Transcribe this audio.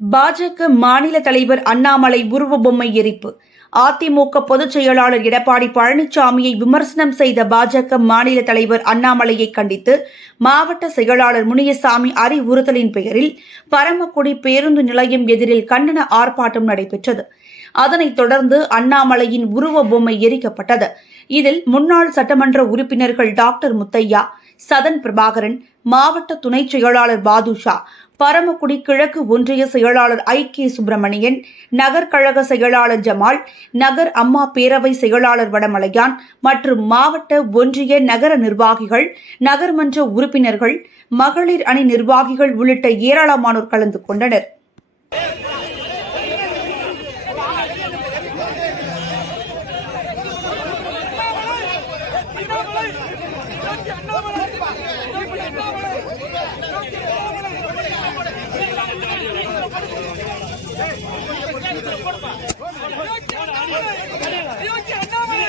பாஜக மாநில தலைவர் அண்ணாமலை உருவ பொம்மை எரிப்பு. அதிமுக பொதுச் செயலாளர் எடப்பாடி பழனிசாமியை விமர்சனம் செய்த பாஜக மாநில தலைவர் அண்ணாமலையை கண்டித்து மாவட்ட செயலாளர் முனியசாமி அறிவுறுத்தலின் பெயரில் பரமக்குடி பேருந்து நிலையம் எதிரில் கண்டன ஆர்ப்பாட்டம் நடைபெற்றது. அதனைத் தொடர்ந்து அண்ணாமலையின் உருவ பொம்மை எரிக்கப்பட்டது. இதில் முன்னாள் சட்டமன்ற உறுப்பினர்கள் டாக்டர் முத்தையா சதன் பிரபாகரன் மாவட்ட துணை செயலாளர் பாதுஷா பரமக்குடி கிழக்கு ஒன்றிய செயலாளர் ஐ கே சுப்பிரமணியன் நகர் கழக செயலாளர் ஜமால் நகர் அம்மா பேரவை செயலாளர் வடமலையான் மற்றும் மாவட்ட ஒன்றிய நகர நிர்வாகிகள் நகர்மன்ற உறுப்பினர்கள் மகளிர் அணி நிர்வாகிகள் உள்ளிட்ட ஏராளமானோர் கலந்து கொண்டனர். அண்ணாமலை